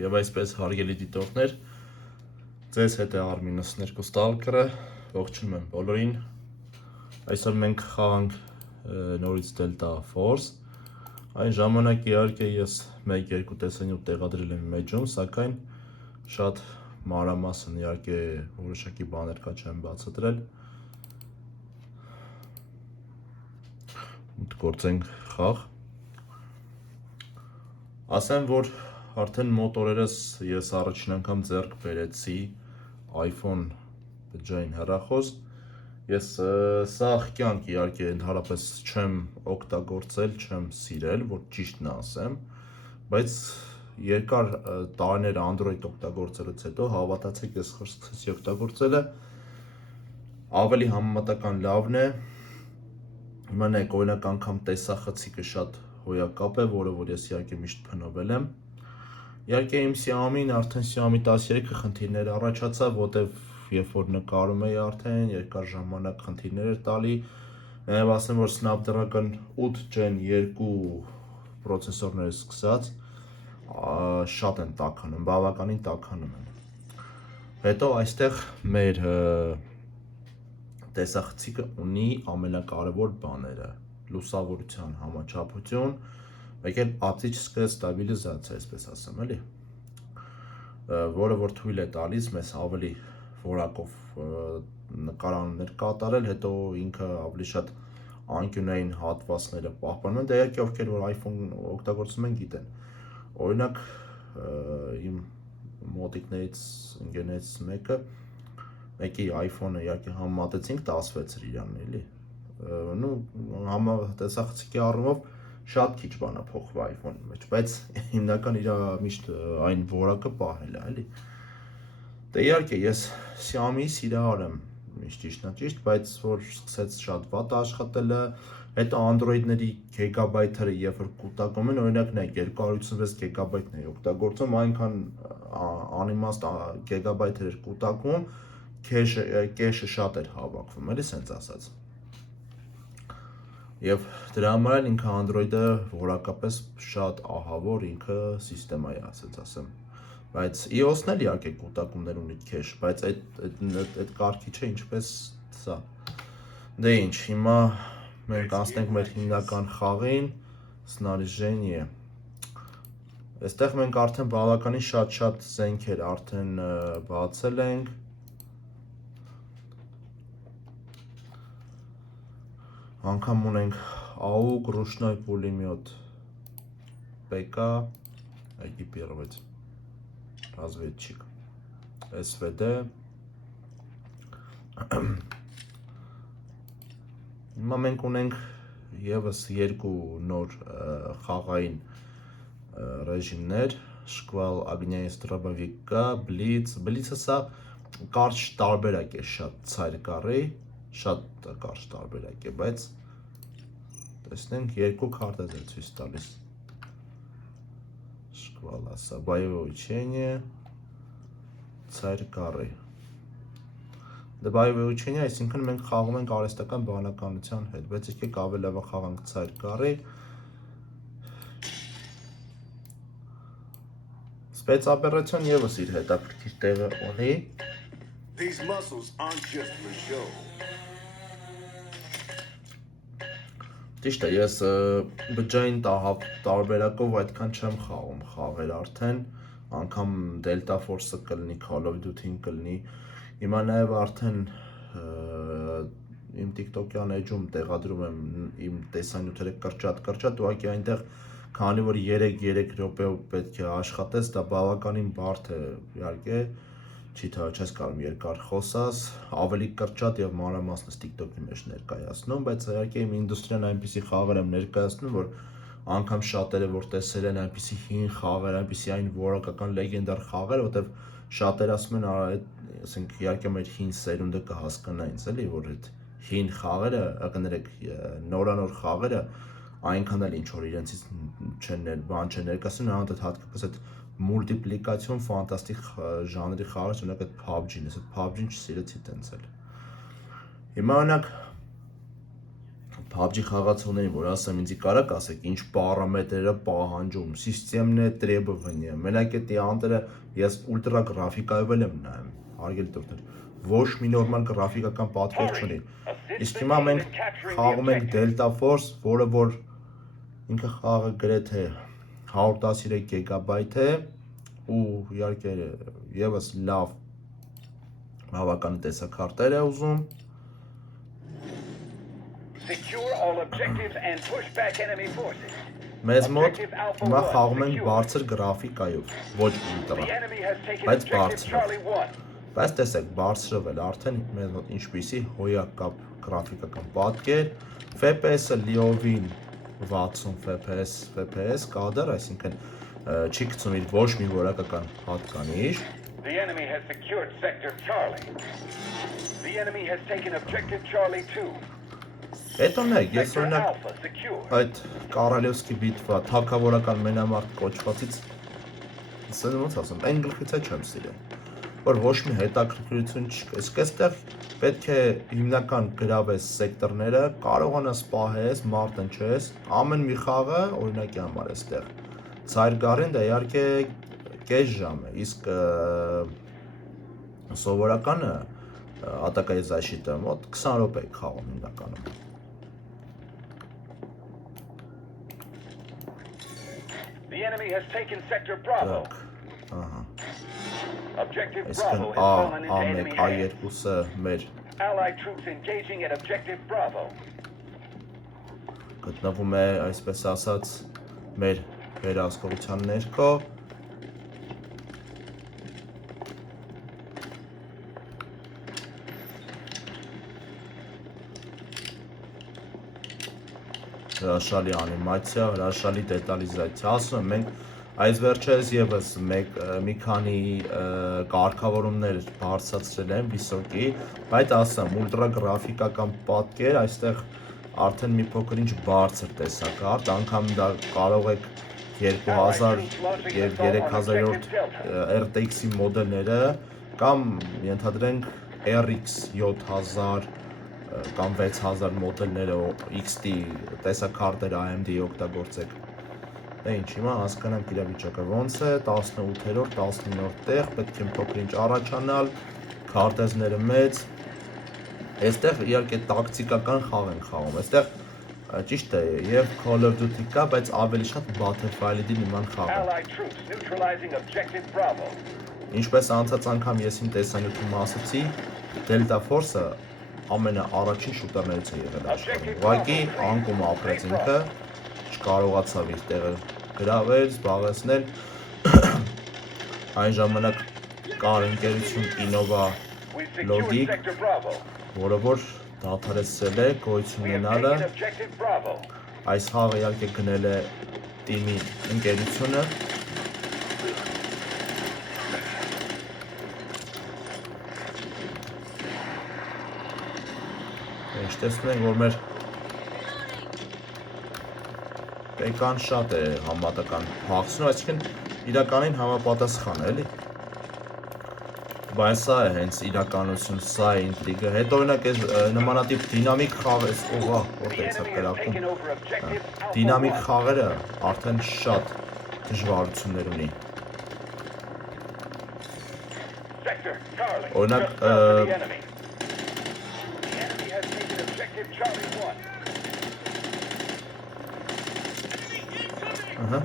Եվ այսպես հարգելի դիտողներ, ձեզ հետ է R-2 Stalker-ը, ողջունում եմ բոլորին։ Այսօր մենք խաղանք նորից Delta Force։ Այն ժամանակ իհարկե ես 1-2 տեսանյութ տեղադրել եմ մեջում, սակայն շատ մանրամասն իհարկե որոշակի բաներ կա չեմ բացատրել։ Մուտք գործենք խաղ։ Ասեմ, որ արդեն մոտ օրերս ես առաջին անգամ ձեռք բերեցի iPhone բջջային հեռախոս։ Ես սա կյանք իհարկե ընդհանրապես չեմ օգտագործել, չեմ սիրել, որ ճիշտն ասեմ, բայց երկար տարիներ Android օգտագործելուց հետո հավատացեք, ես սկսեցի օգտագործելը ավելի համեմատական լավն է։ Իմանեք, օրինակ անգամ տեսախցիկը շատ հոյակապ է, որը որ ես իհարկե միշտ փնովել եմ։ Իհարկե իմ Xiaomi-ն արդեն Xiaomi 13-ը խնդիրներ առաջացավ, որտեվ երբ որ նկարում էի արդեն երկար ժամանակ խնդիրներ էր տալի։ Նաև ասեմ, որ Snapdragon 8 Gen 2 պրոցեսորները սկսած շատ են տաքանում, բավականին տաքանում են։ Հետո այստեղ մեր տեսախցիկը ունի ամենակարևոր բաները՝ լուսավորության համաչափություն, մեկ էլ optical stabilization, այսպես ասեմ, էլի, որը որ թույլ է տալիս մեզ ավելի որակով նկարաններ կատարել, հետո ինքը ավելի շատ անկյունային հատվածները պահպանում են, դա իհարկե ովքեր որ iPhone օգտագործում են գիտեն։ Օրինակ իմ մոտիկներից ընկերներից մեկի iPhone-ը իհարկե համեմատեցինք 16 էր իրան, էլի։ Տեսախցիկի առումով շատ քիչ բան է փոխվում iPhone-ի մեջ, բայց հիմնական իր միշտ այն որակը պահել է, էլի։ Դե իհարկե ես Xiaomi սիրահար եմ, միշտ ճիշտն է ճիշտ, բայց որ սկսեց շատ վատ աշխատելը, հետո Android-ների գիգաբայթերը երբ որ կուտակում են, օրինակ նայեք 256 գիգաբայթն է օգտագործում, այնքան անիմաստ գիգաբայթեր կուտակում, cache-ը շատ էր հավաքվում, էլի սենց ասած։ Եվ դրա համար էլ ինքը Android-ը որակապես շատ ահավոր ինքը սիստեմա է, ասած ասեմ։ Բայց iOS-ն էլ իհարկե կուտակումներ ունի cache, բայց այդ կարգի չէ ինչպես սա։ Դե ինչ, հիմա մենք անցնենք մեր հիմնական խաղին, снаряжение։ Այստեղ մենք արդեն բավականին շատ զենքեր արդեն բացել ենք։ Անգամ ունենք AUG, ручной пулемет, ПК, IP-1, разведчик, SVD։ Հիմա մենք ունենք եւս երկու նոր խաղային ռեժիմներ, Шквал огня из дробовика, Blitz։ Blitz-ը սա կարճ տարբերակ է շատ ցայր կառի, շատ կարճ տարբերակ է, բայց տեսնենք երկու քարտեզ է ցույց տալիս։ Шквал ասա, боевое учение, ցայր կառի։ Դե боевое учение, այսինքն մենք խաղում ենք արհեստական բանականության հետ, բայց եկեք ավելի լավ խաղանք ցայր կառի։ Spetsoperațion եւս իր հետաքրքիր տեղը ունի։ These muscles aren't just for show. Ճիշտ է, ես բջջային տարբերակով այդքան չեմ խաղում խաղեր արդեն, անգամ Delta Force-ը կլինի, Call of Duty-ն կլինի։ Հիմա նաև արդեն իմ TikTok-յան էջում տեղադրում եմ իմ տեսանյութերը կրճատ, ուղղակի այնտեղ քանի որ 3 րոպեով պետք է աշխատես, դա բավականին բարդ է, իհարկե, չես կարող երկար խոսած, ավելի կրճատ եւ մանրամասն TikTok-ի մեջ ներկայացնում, բայց իհարկե իմ ինդուստրիան այնպիսի խաղեր եմ ներկայացնում, որ անգամ շատերը որ տեսել են այնպիսի հին խաղեր, այնպիսի այն որակական լեգենդար խաղեր, որտեվ շատեր ասում են, ասենք իհարկե մեր հին սերունդը կհասկանա ինձ, էլի, որ այդ հին խաղերը, կներեք, նորանոր խաղերը այնքան էլ ինչ որ իրենցից չեն ներկայացնում, նրանց այդ հատկապես այդ մուլտիպլիկացիոն ֆանտաստիկ ժանրի խաղը, օրինակ այդ PUBG-ն, ես այդ PUBG-ն չսիրեցի տենց էլ։ Հիմա օրինակ PUBG խաղացողներին, որ ասեմ ինձի կարակ ասեք, ինչ պարամետրերը պահանջում, սիստեմն է требования, մենակ էտի անտերը ես ուլտրա գրաֆիկայով եմ նայում, հարգելի դոկտոր, ոչ մի նորմալ գրաֆիկական պատկեր չունի, իսկ հիմա մենք խաղում ենք Delta Force, որը որ ինքը խաղը գրեթե 113 գիգաբայթ է ու իհարկե եւս լավ բավական տեսակարտեր է ուզում Secure all objectives and push back enemy forces. Մեզ մոտ հիմա խաղում ենք բարձր գրաֆիկայով, ոչ ուլտրա, The enemy has taken բայց objective բարձրով, Charlie 1. բայց տեսեք բարձրով էլ արդեն մեզ մոտ ինչպիսի հոյակապ գրաֆիկական պատկեր, FPS-ը լիովին 60 FPS կադր, այսինքն չի գցում իր ոչ մի որակական հատկանիշ, The enemy has secured sector Charlie. The enemy has taken objective Charlie 2. հետո նայեք, ես Sector օրինակ Alpha secure. այդ Կարալևսկի բիտվա թագավորական մենամարտ կոչվածից ասեմ ոնց ասեմ, այն գլխից է չեմ սիրել, որ ոչ մի հետաքրքրություն չկա, իսկ այստեղ պետք է հիմնական գրավես սեկտորները, կարողանաս պահես, մարտնչես, ամեն մի խաղը օրինակի համար այստեղ Ցայրգարին դա իհարկե կես ժամ է, իսկ սովորականը Ատակայի զաշիտը մոտ 20 րոպե է խաղում հիմնականում The enemy has taken sector Bravo. ահա Objective այսքան Bravo has fallen into enemy hands. A2-ը մեր Allied troops engaging at objective Bravo. գտնվում է, այսպես ասած, մեր վերահսկողության ներքո հրաշալի անիմացիա, հրաշալի դետալիզացիա, ասում եմ, մենք այս վերջերս եւս մի քանի կարգավորումներ բարձրացրել են վիսոկի, բայց ասեմ, ուլտրա գրաֆիկական պատկեր, այստեղ արդեն մի փոքր ինչ բարձր տեսակարդ, անգամ դա կարող եք 2000 եւ 3000-րդ RTX-ի մոդելները կամ ենթադրենք RX 7000 կամ 6000 մոդելները XT տեսակարտեր AMD-ի օգտագործեք։ Դա ինչ հիմա հասկանանք իրավիճակը ոնց է, 18-րդ, 19-րդ տեղ, պետք է փոքր ինչ առաջանալ, քարտեզները մեծ։ Այստեղ իհարկե տակտիկական խաղ են խաղում։ Այստեղ ճիշտ է, եւ Call of Duty կա, բայց ավելի շատ Battlefield-ի նման խաղ է։ Allied troops neutralizing objective Bravo. Ինչպես անցած անգամ ես իմ տեսանյութում ասացի, Delta Force-ը ամենաառաջին շուտերներից է եղել աշխարհում։ Ուղղակի անկում ապրեց ինքը, չկարողացավ իր տեղը գրավել, զբաղեցնել։ Այն ժամանակ կար ընկերություն Innova We've secured Logic, sector Bravo. որը որ դադարեցրել է գոյություն We have ունենալը։ taken objective Bravo. Այս խաղը իհարկե գնել է թիմի ընկերությունը։ Ինչ տեսնում ենք, որ մեր Պեկան շատ է համատական փախցնում, այսինքն իրականին համապատասխան է, էլի։ Բայց սա է հենց իրականություն, սա է ինտրիգը։ Հետո օրինակ այս նմանատիպ դինամիկ խաղեր, ողա, The որտեղ է enemy has կրակում։ taken over objective Alpha Դինամիկ 1. խաղերը արդեն շատ դժվարություններ ունի։ Sector Charlie. Օրինակ, just fell for the enemy. The enemy has taken objective Charlie 1. Ահա։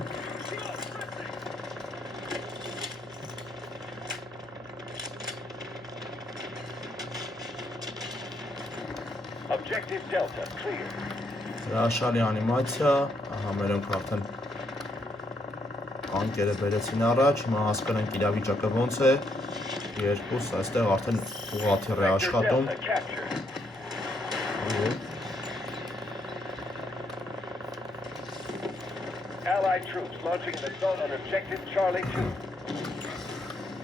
Objective Delta clear. Հրաշալի անիմացիա, ահա մերոնք արդեն անկերը բերեցին առաջ, հիմա հասկանանք իրավիճակը ոնց է, երկուս, այստեղ արդեն ուղղաթիռ է Sector աշխատում, Delta captured. Allied troops launching an assault on objective Charlie 2.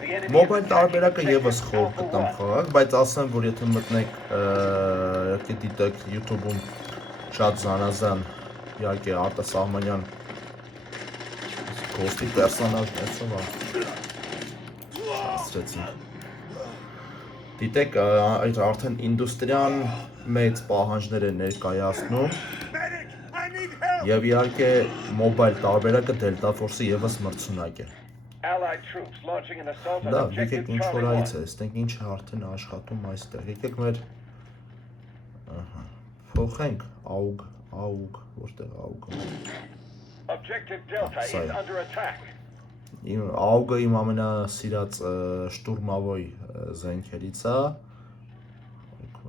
The enemy has Մոբայլ attacked տարբերակը sector եւս խոր Alpha կտամ 1. խաղալ, բայց ասեմ, որ եթե մտնեք իհարկե դիտեք YouTube-ում շատ զանազան իհարկե արտասահմանյան կոստի պերսոնաժներ ծավալ ասրեցին Գիտեք, այդ արդեն ինդուստրիան մեծ պահանջներ է ներկայացնում Medic, I need help. եւ իհարկե մոբայլ տարբերակը Delta Force-ը եւս մրցունակ է։ Allied troops launching an assault on Դա objective եկեք ինչ որ Charlie այց 1. է, ստենք ինչ է արդեն աշխատում այստեղ։ Եկեք մեր ահա փոխենք AUG, որտեղ AUG-ը։ Objective Delta is Sorry. under attack. AUG-ը իմ ամենասիրած շտուրմավոյ զենքերից է։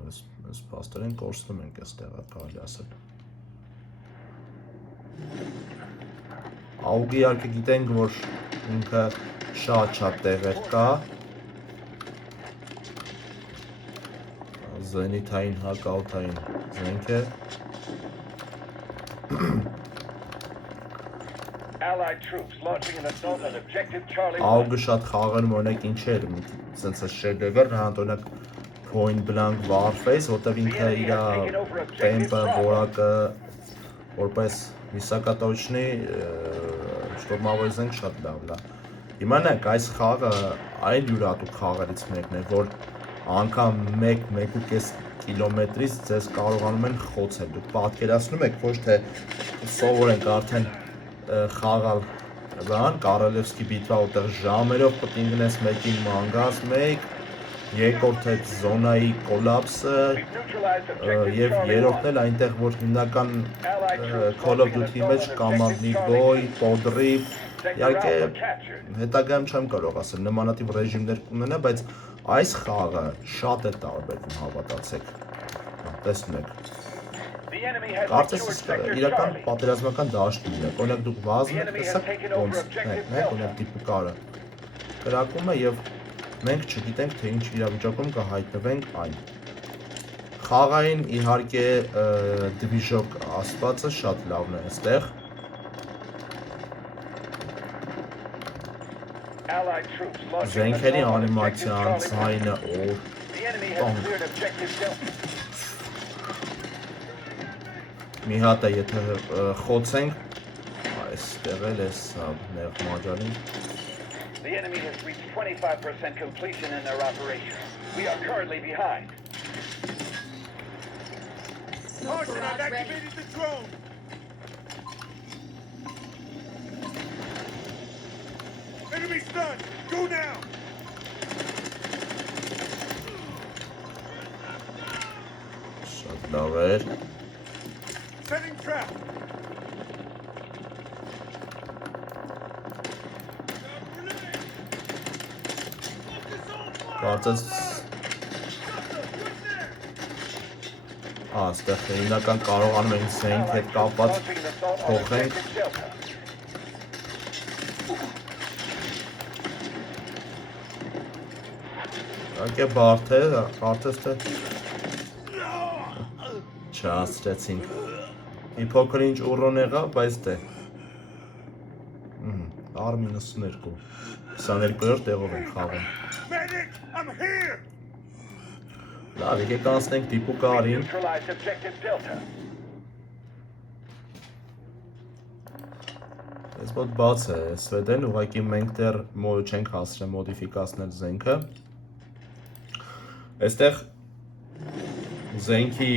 Այս փաստորեն կորցնում ենք այստեղ, կարելի ասել։ AUG-ը իհարկե գիտենք, որ ինքը շատ տեղեր կա։ Զենիթային հակաօդային զենք է։ Allied troops launching an assault on objective Charlie 1. AUG-ը շատ խաղերում օրինակ ինչ էր, սենց է շեդևր, նրան օրինակ Point Blank Warface, որտեղ ինքը իր տեմպը, որակը որպես վիսակատոչնի շտուրմավոյ զենք շատ լավն է։ Հիմա նայեք, այս խաղը այլ յուրատուկ խաղերից մեկն է, որ անգամ 1-1.5 կիլոմետրից ձեզ կարողանում են խոցել։ Դուք պատկերացնում եք, ոչ թե սովոր ենք արդեն խաղալ բան, Կարելևսկի բիտվա, որտեղ ժամերով պետք է ինգնես մեկին մանգած մեկ, երկրորդ այդ զոնայի կոլապսը We've neutralized objective եւ Charlie երրորդն 1. էլ այնտեղ որ հիմնական Call of Duty մեջ Command Boy, Podriv, Sector իհարկե Alpha captured. հետագայում չեմ կարող ասել նմանատիպ ռեժիմներ կունենա, բայց այս խաղը շատ է տարբերվում, հավատացեք։ Տեսնում եք։ The enemy has Կարծես secured իսկ sector իրական Charlie. պատերազմական դաշտում է։ Օրինակ դուք վազում եք, տեսակ ոնց օրինակ դիպուկարը կրակում է եւ մենք չգիտենք թե ինչ իրավիճակում կհայտնվենք այն։ Խաղային իհարկե դիվիժոկ ասվածը շատ լավն է այստեղ։ Allied troops launching an Զենքերի assault on անիմացիան, objective Charlie 1. ցայնը, The enemy has cleared objective Delta. մի հատ է եթե խոցենք, այստեղ էլ է սա մեղմաջալին։ The enemy has reached 25% completion in their operation. We are currently behind. Carson, I've activated the drone. Enemy stunned. Go now. Շատ լավ էր։ Setting trap. Կարծես այստեղ հիմնական կարողանում ենք զենք հետ կապված Launching an assault on փոխենք։ objective Delta. Իհարկե բարդ է, կարծես թե չհասցրեցինք։ Մի փոքր ինչ ուռոն եղավ, բայց դե։ R-92 22-րդ տեղով ենք խաղում։ Medic, I'm here. Լավ, եկեք անցնենք դիպուկարին։ Neutralized objective Delta. Այս մոտ բաց է Սվեդեն, ուղղակի մենք դեռ չենք հասցրել մոդիֆիկացնել զենքը։ Այստեղ զենքի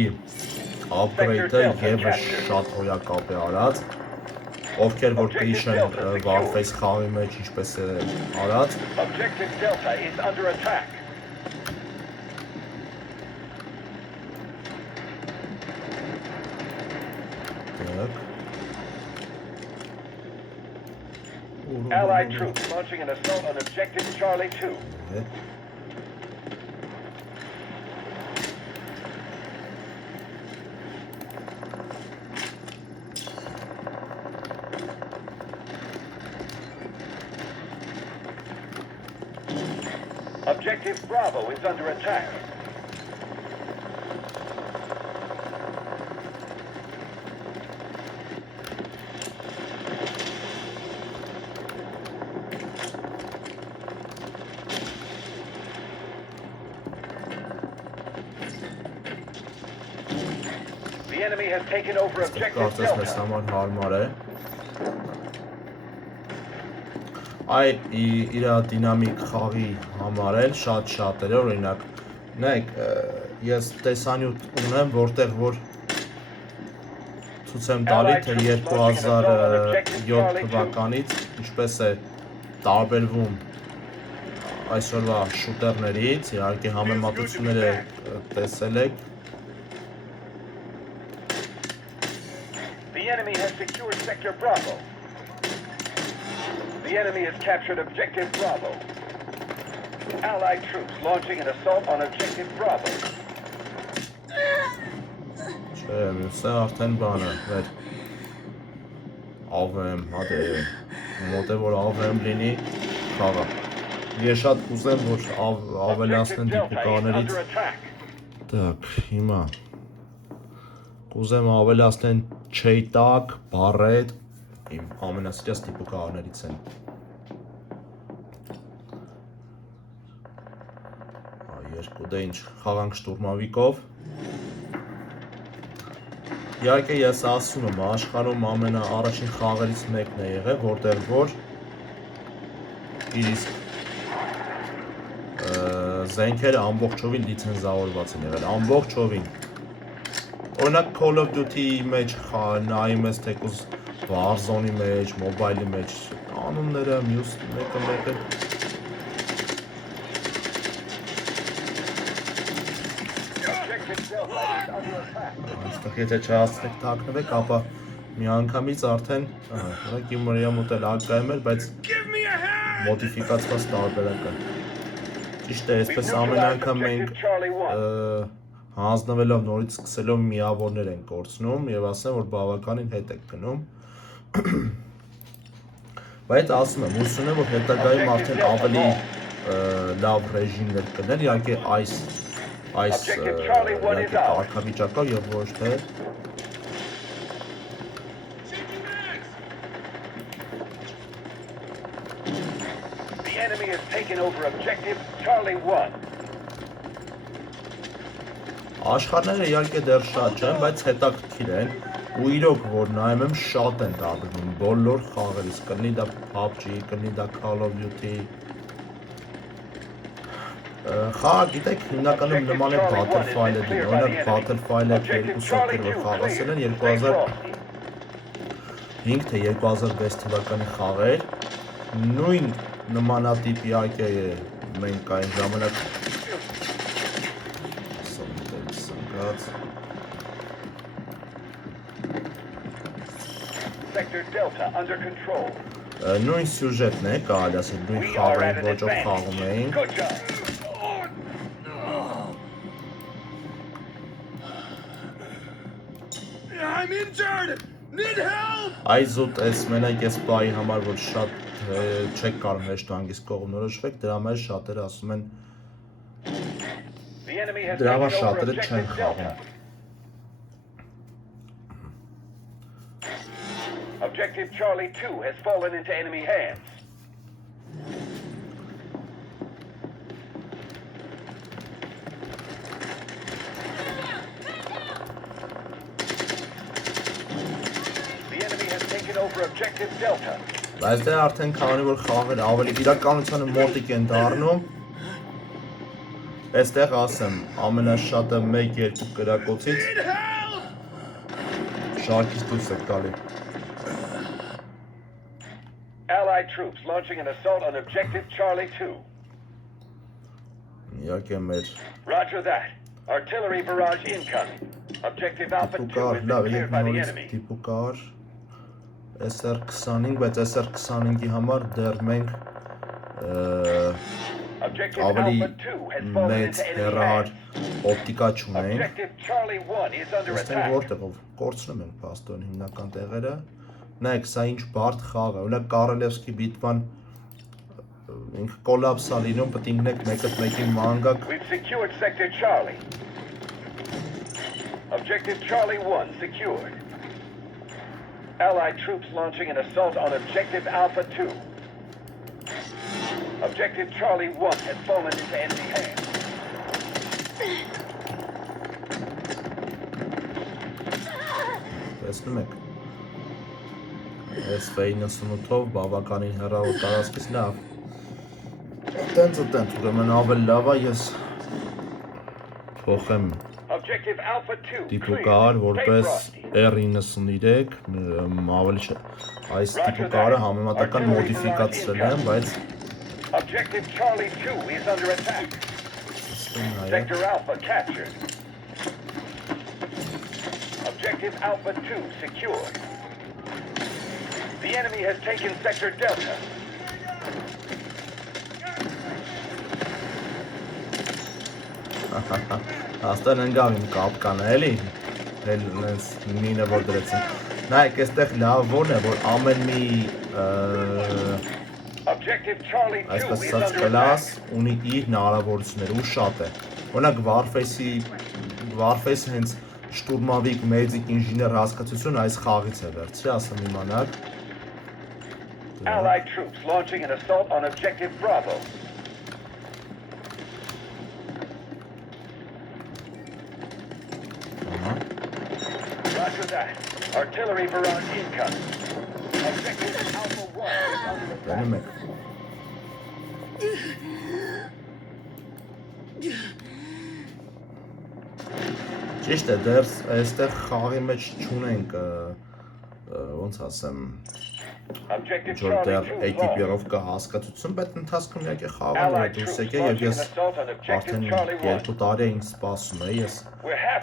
upgrade-ը եւս շատ հոյակապ է արած։ Ովքեր որ կհիշեն Warface խաղի մեջ ինչպես է արած, Objective Delta is under attack. Allied troops launching an assault on objective Charlie 2. Objective Bravo is under attack. The enemy has taken over objective Կարծես մեզ Delta. համար հարմար է։ Այ իր դինամիկ խաղի համար էլ շատ շատերը, օրինակ Նայեք, ես տեսանյութ ունեմ, որտեղ որ ցույց եմ տալի, թե 2007 թվականից ինչպես է տարբերվում այսօրվա շուտերներից, իհարկե համեմատությունները տեսել եք։ The enemy has secured Sector Bravo. The enemy has captured Objective Bravo. Allied troops launching an assault on Objective Bravo. Չէ, մյուսը արդեն բանը, վեր AVM, հատե, մոտ է որ AVM լինի խաղա։ Ես շատ կուզեմ, որ ավելացնեն դիպուկաներից, տակ, հիմա, կուզեմ ավելացնեն Չեյտակ, Բարետ, իմ ամենասիրած դիպուկաներից են։ Երկու դե ինչ, խաղանք շտուրմավիկով։ Իհարկե ես ասում եմ, աշխարհում ամենաառաջին խաղերից մեկն է եղել, որտեղ որ իր իսկ զենքերը ամբողջովին լիցենզավորված են եղել, ամբողջովին։ Օրինակ Call of Duty-ի մեջ նայում ես թեկուզ Warzone-ի մեջ, Mobile-ի մեջ, անունները մյուս մեկը այստեղ եթե չհասցնեք թաքնվեք, ապա միանգամից արդեն իմ մրիա մոտ էլ ակկայում էր, բայց մոդիֆիկացված տարբերակ է։ Ճիշտ է, այսպես ամեն անգամ մենք հանձնվելով նորից սկսելով միավորներ են կորցնում եւ ասեմ, որ բավականին հետ եք գնում։ Բայց ասում եմ, հուսում եմ, որ հետագայում արդեն ավելի լավ ռեժիմներ կներ, իհարկե այս կարգավիճակով եւ ոչ թե The enemy has taken over Objective Charlie 1. Աշխարհները իհարկե դեռ շատ չեն, բայց հետաքրքիր են ու իրոք որ նայում եմ շատ են տարբերվում բոլոր խաղերից, կլինի դա PUBG, կլինի դա Call of Duty։ Խաղը գիտեք հիմնականում նման է Battlefield-ը դին, օրինակ Battlefield-ը 2 սոկեր որ խաղացել են 2005 թե 2006 թվականի խաղեր, նույն նմանատիպ իհարկե մենք այն ժամանակ Sector Delta under control. Նույն սյուժետն է, կարելի ասել, նույն խաղային ոճով խաղում էին։ Good job. I'm injured! Need help! Այս զուտ էս մենակ ես բայի համար, որ շատ չեք կարող հեշտ հանգիստ կողմնորոշվեք, դրա համար շատերը ասում են The enemy has դրա համար taken over շատերը չեն Objective խաղում։ Delta. Objective Charlie 2 has fallen into enemy hands. The enemy has taken over Objective Delta. Բայց դե արդեն քանի որ խաղերը ավելի իրականությանը մոտիկ են դառնում, այստեղ ասեմ, ամենաշատը 1-2 կրակոցից շարքից դուրս է գալի։ Allied troops launching an assault on Objective Charlie 2. Իհարկե մեր Roger that. Artillery barrage incoming. Objective Alpha 2 դիպուկար, has been լավ, cleared եւ by the նորից enemy. դիպուկար SR-25, բայց SR-25-ի համար դեռ մենք Objective ավելի Alpha 2 has fallen մեծ into enemy հեռահար hands. օպտիկա չունենք։ Objective Charlie 1 is under Այստեղ attack. որտեղով կորցնում ենք փաստորեն հիմնական տեղերը։ Նայեք, սա ինչ բարդ խաղ է։ Օրինակ Կարելևսկի բիտվան ինքը կոլապս է լինում, պետք է ինքնեք մեկը մեկին մանգակ։ We've secured Sector Charlie. Objective Charlie 1 secured. Allied troops launching an assault on Objective Alpha 2. Objective Charlie 1 has fallen into enemy hands. Տեսնում եք։ Այս F98-ով բավականին հեռավոր տարածքից լավ։ Տենց, ուրեմն ավելի լավ է ես փոխեմ Objective Alpha 2 տիպուկար որպես R93 ավելի այս տիպուկարը համեմատական մոդիֆիկացրել եմ, բայց Objective Charlie 2 is under attack. Sector Alpha captured. Objective Alpha 2 secure. The enemy has taken Sector Delta. Աստան ընկավ իմ կապկանը, էլի, մինը որ դրեցին, նայք էստեղ լավ որն է, որ ամեն մի այսպես սած կլաս ունի իր հնարավորությունները ու շատ է, օրինակ Warface հենց շտուրմավիկ, մեծիկ, ինժիներ հասկացություն այս խաղից է վերցրի, ասեմ իմանաք Allied troops launching an assault on Objective Bravo. Roger that. Artillery barrage incoming. Objective Alpha 1 is under attack. Ճիշտ է, դեռ այստեղ խաղի մեջ չունենք, ոնց ասեմ, որ դեռ ATP-երով կա հասկացություն, բայց ընթացքում եկե խաղան է դուրս եկե և ես արդեն 2 տարի ինձ սպասում է, ես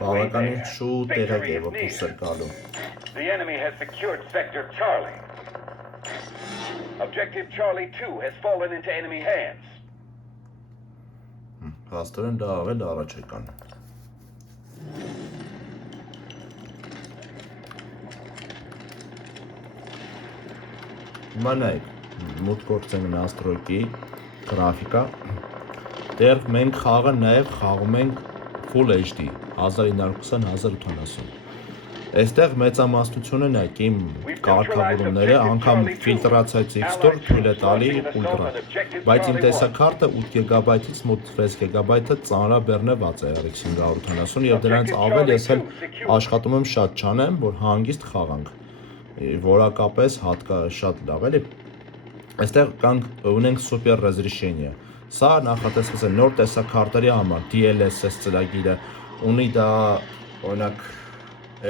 բավականին շուտ տեղեկ է, որ դուրս էր գալու։ The enemy has secured Sector Charlie. Objective Charlie 2 has fallen into enemy hands. Հաստորեն դա ավել առաջ եկան։ Մանայք, մուտ գործենք նաստրոյկի, գրաֆիկա, դեր մենք խաղը նաև խաղում ենք Full HD, 1920-1080, այստեղ մեծամասնությունը նայք իմ կարգավորումները, անգամ ֆիլտրացիայից X-Store թույլ է տալի ուլտրա, բայց իմ տեսակարտը 8 GB-ից մոտ 6 GB-ը ծանրաբեռնված է RX 570 և դրանց ավել ես էլ աշխատում եմ շատ չանեմ, որ հանգիստ խաղանք, որակապես շատ լավ էլի, այստեղ ունենք super resolution-ը, սա նախատեսված է նոր տեսակարտերի համար, DLSS ծրագիրը, ունի դա օրինակ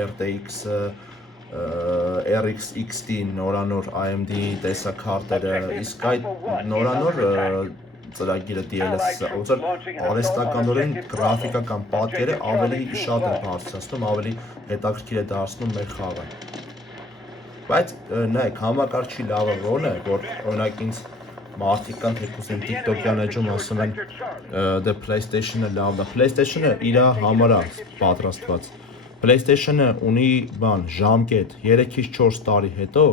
RTX, RX XT նորանոր AMD տեսակարտերը, իսկ այդ նորանոր ծրագիրը DLSS-ը, ոնց որ արհեստականորեն գրաֆիկական պատկերը ավելի շատ է բարձրացնում, ավելի հետաքրքիր է դարձնում մեր խաղը։ Բայց նայեք, համակարգչի լավը որն է, որ օրինակ ինձ մարդիկ կան թեկուզ իմ TikTok-յան էջում ասում են դե PlayStation-ը լավն է, PlayStation-ը իր համար է պատրաստված։ PlayStation-ը ունի ժամկետ 3-ից 4 տարի հետո,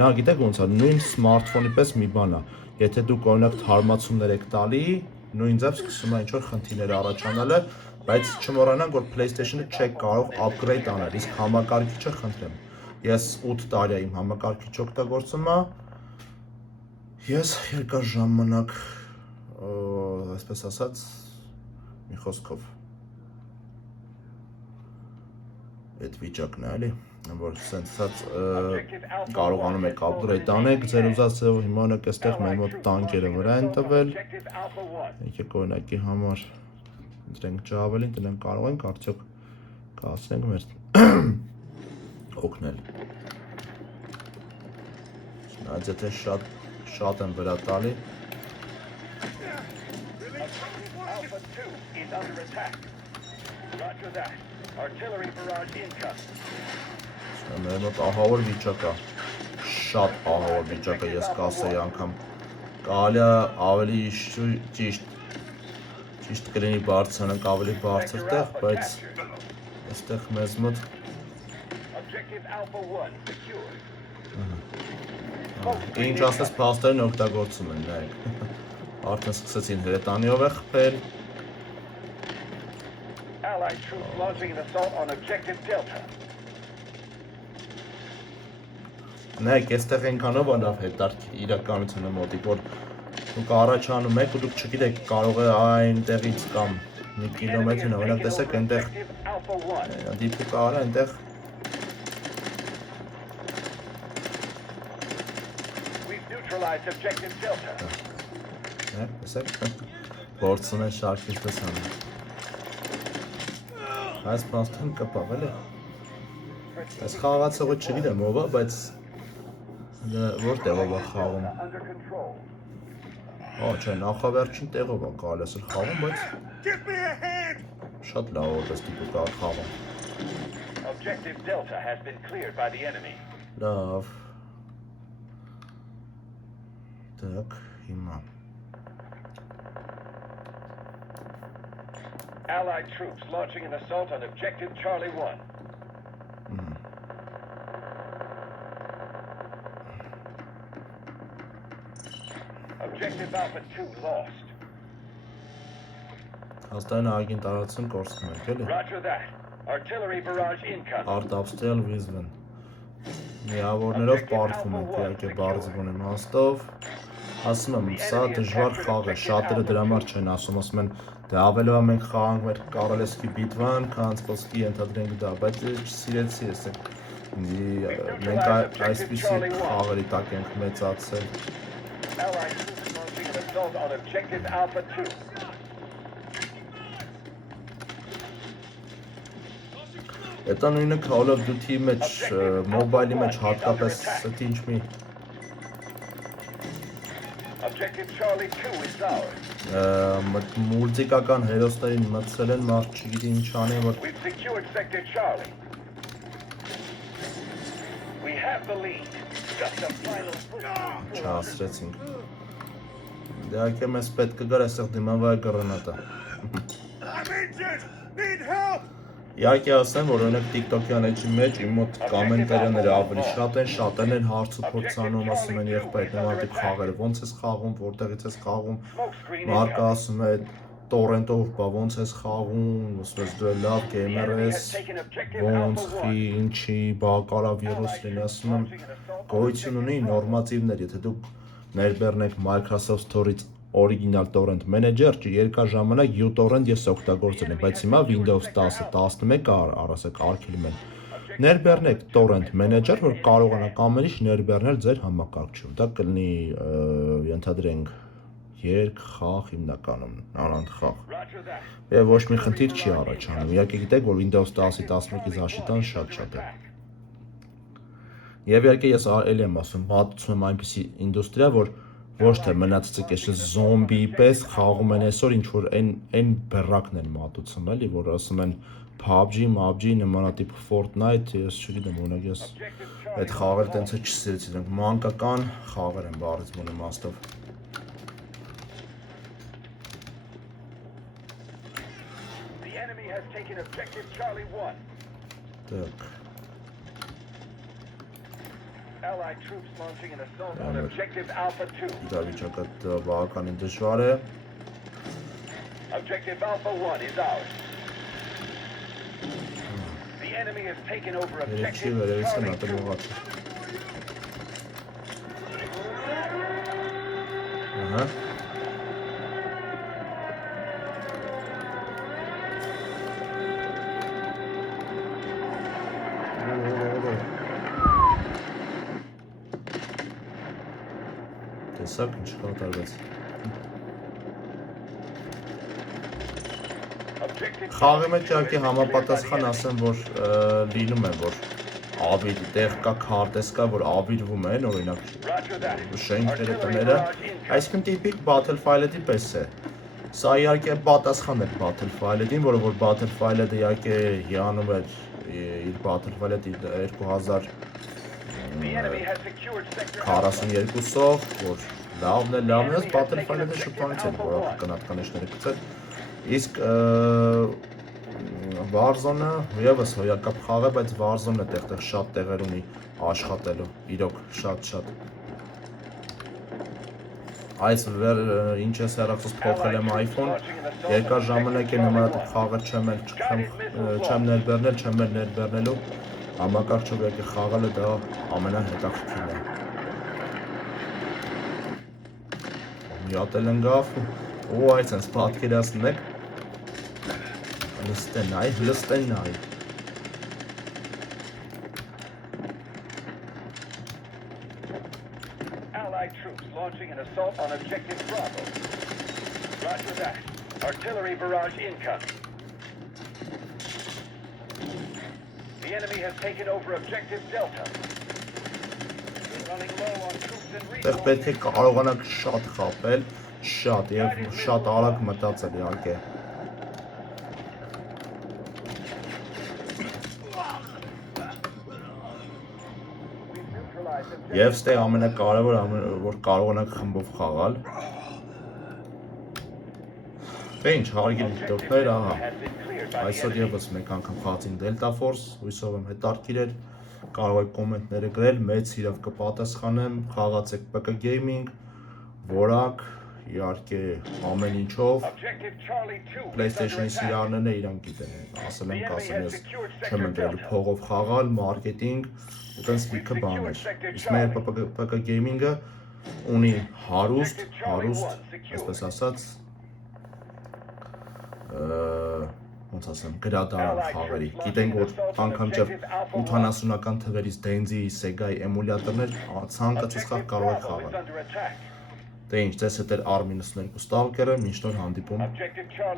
նա գիտեք ոնց է, նույն սմարթֆոնի պես մի բան է։ Եթե դուք օրինակ թարմացումներ եք տալի, նույն ձև սկսում է ինչ-որ խնդիրներ առաջանալը, բայց չմոռանանք, որ PlayStation-ը չեք կարող upgrade անել, իսկ համակարգիչը խնդրեմ։ Ես 8 տարի է իմ համակարգիչ օգտագործում է, ես երկար ժամանակ, այսպես ասած, մի խոսքով, այդ վիճակն է, էլի, որ սենց կարողանում եք upgrade անեք, ձեր ուզած ձևով հիմա օրինակ այստեղ մեր մոտ տանկերը վրա են տվել, եկեք օրինակի համար դրենք ջավելին, դրանք կարող ենք արդյոք կասենք մեր օգնել։ Նայած եթե շատ են վրա տալի։ Մեր մոտ ահավոր վիճակ է, շատ ահավոր վիճակ է, ես կասեի անգամ կարելի է ավելի ճիշտ կլինի բարձրանանք ավելի բարձր տեղ, բայց այստեղ մեզ մոտ Ինչ ասես փաստերն օգտագործում են, նայեք, արդեն սկսեցին հրետանիով է խփել, նայեք, այստեղ ենքանով ալավ հետարքի իրականությունը մոտիկ, որ դուք առաջանում եք ու դուք չգիտեք կարող է այնտեղից կամ մի կիլոմետրին օրինակ տեսեք այնտեղ դիպուկ արա այնտեղ տեսեք գործում են շարքից պես հանում Այս փաստին կպավ էլի։ Այս խաղացողը չգիտեմ ով է, բայց որտեղով է խաղում։ Under control. Չէ, նախավերջին տեղով է կարելի ասել խաղում, բայց Give me a hand! շատ լավ որպես տիպը կա խաղում։ Objective Delta has been cleared by the enemy. Լավ։ Так, հիմա։ Allied troops launching an assault on Objective Charlie 1. Objective Alpha 2 lost. Հաստային ագին տարածում կորցնում ենք, էլի։ Roger that. Artillery barrage incoming. Արտավստել վիզվեն։ Միավորներով պարտվում ենք, իհարկե բարձվում իմաստով։ Ասում եմ, սա դժվար խաղ է, շատերը դրա համար չեն ասում են, դե ավելովա մենք խաղանք մեր Կարոլեսկի բիտվան, քան ոսկի ենթադրենք դա, բայց ես սիրեցի ես մենք այսպիսի խաղերի տակ ենք մեծացել։ Allied troops launching an assault on Objective Alpha 2. Դա նույնը Call of Duty-ի մեջ, մոբայլի մեջ հատկապես այդ ինչ մի Objective Charlie 2 is ours. մուլտիկական հերոսներին մտցել են, մարդ չգիտի ինչ անի, որ We've secured Sector Charlie. We have the lead. Just a final push. չհասրեցինք։ Իհարկե մեզ պետք է գար այստեղ դիմավայ կռնատա։ I'm injured! Need help! Իհարկե ասեմ, որ օրինակ TikTok-յան էջի մեջ իմ մոտ կոմենտարիաները ավելի շատ են հարց ու փորձանում, ասում են եղբայր նմանատիպ խաղերը ոնց ես խաղում, որտեղից ես խաղում, մարկը ասում է տորենտով բա ոնց ես խաղում, ասես դու լավ գեյմեր ես, ոնց խի, ինչի, բա կարա վիրուս լինի, ասում եմ գոյություն ունի նորմատիվներ, եթե դուք ներբեռնեք Microsoft Store-ից օրիգինալ torrent manager, երկար ժամանակ uTorrent ես օգտագործել եմ, բայց հիմա Windows 10-ը 11 առասեք արգելում են։ Ներբեռնեք torrent manager, որ կարողանաք ամեն ինչ ներբեռնել ձեր համակարգչում։ Դա կլինի ենթադրենք երգ, խաղ հիմնականում, անանդ խաղ։ Եվ ոչ մի խնդիր չի առաջանում։ Իհարկե գիտեք, որ Windows 10-ի 11-ի զաշիտան շատ է։ Եվ իհարկե ես էլի եմ ասում, մատուցում եմ այնպիսի ինդուստրիա, որ ոչ թե մնացածը ես զոմբի պես խաղում են այսօր ինչ որ այն բեռակն են մատուցում էլի, որ ասում են PUBG, նմանատիպ Fortnite, ես չգիտեմ, օրինակ ես այդ խաղերը տենց է չսիրեցի, դրանք մանկական խաղեր են բառից իմաստով։ The enemy has taken Objective Charlie 1. Так, Allied troops launching an assault on Objective Alpha 2. իրավիճակը բավականին դժվար է։ Objective Alpha 1 is ours. The enemy has taken over Երեքսի Objective վերևից են Charlie ատել 2. ուղղակի։ Ահա։ Տեսակ ինչ կատարվեց։ Objective Խաղի մեջ իհարկե համապատասխան ասեմ, որ լինում է, որ ավիր տեղ կա քարտեզ կա, որ ավիրվում են, օրինակ Roger that. շենքերը, Artillery տները, barrage incoming. այսինքն տիպիկ Battlefield-ի պես է։ Սա իհարկե պատասխան է Battlefield-ին, որը որ Battlefield-ը իհարկե հիանում էր իր Battlefield-ի 2000 The enemy has secured Sector 42-ով, որ լավն է, Battlefield-ը շուտվանից են որակ կնատկանիշները գցել, իսկ Warzone-ը եւս հոյակապ խաղ է, բայց Warzone-ը տեղ շատ տեղեր ունի աշխատելու, իրոք շատ։ Այս ինչ ես հեռախոս փոխել եմ iPhone, երկար ժամանակ է նմանատիպ խաղեր չեմ ներբեռնել, չեմ ներբեռնելու, համակարգչով եկե խաղալը դա ամենահետաքրքիրն է։ Միատել ընկավ, ու այս ես պատկերացնում եք, լստենայ։ Allied troops launching an assault on Objective Bravo. Roger that. Artillery barrage incoming. The enemy has taken over objective Delta. We're running low on troops and Այդտեղ պետք է resources. կարողանաք շատ խապել, շատ եւ շատ արագ մտածել իհարկե։ We've neutralized objective Եվ ստեղ ամենակարևորը որ կարողանաք խմբով խաղալ։ Դե ինչ, հարգելի դիտողներ, ահա։ has been cleared by the Այսօր enemy. եւս մեկ անգամ խաղացին Delta Force, հույսով եմ հետաքրքիր էր։ Կարող եք կոմենտները գրել, մեծ սիրով կպատասխանեմ, խաղացեք PK Gaming, որակ, իհարկե ամեն ինչով, Objective Charlie 2 is under PlayStation-ի attack. սիրահարները իրանք գիտեն, ասել եմ, կասեմ ես չեմ ընտրելու փողով խաղալ, մարքեթինգ, այդպես լիքը բաներ։ Իսկ մեր PK Gaming-ը ունի հարուստ, այսպես ասած, ոնց ասեմ, գրադարան խաղերի։ Գիտենք, որ անգամ չէ 80-ական թվերից Denzi, Sega-ի էմուլյատորներ ցանկացած խաղ կարող եք Bravo is խաղալ։ under attack. Դե ինչ, ձեզ հետ էր R-92 Stalker-ը, մինչ նոր հանդիպում։ Objective Charlie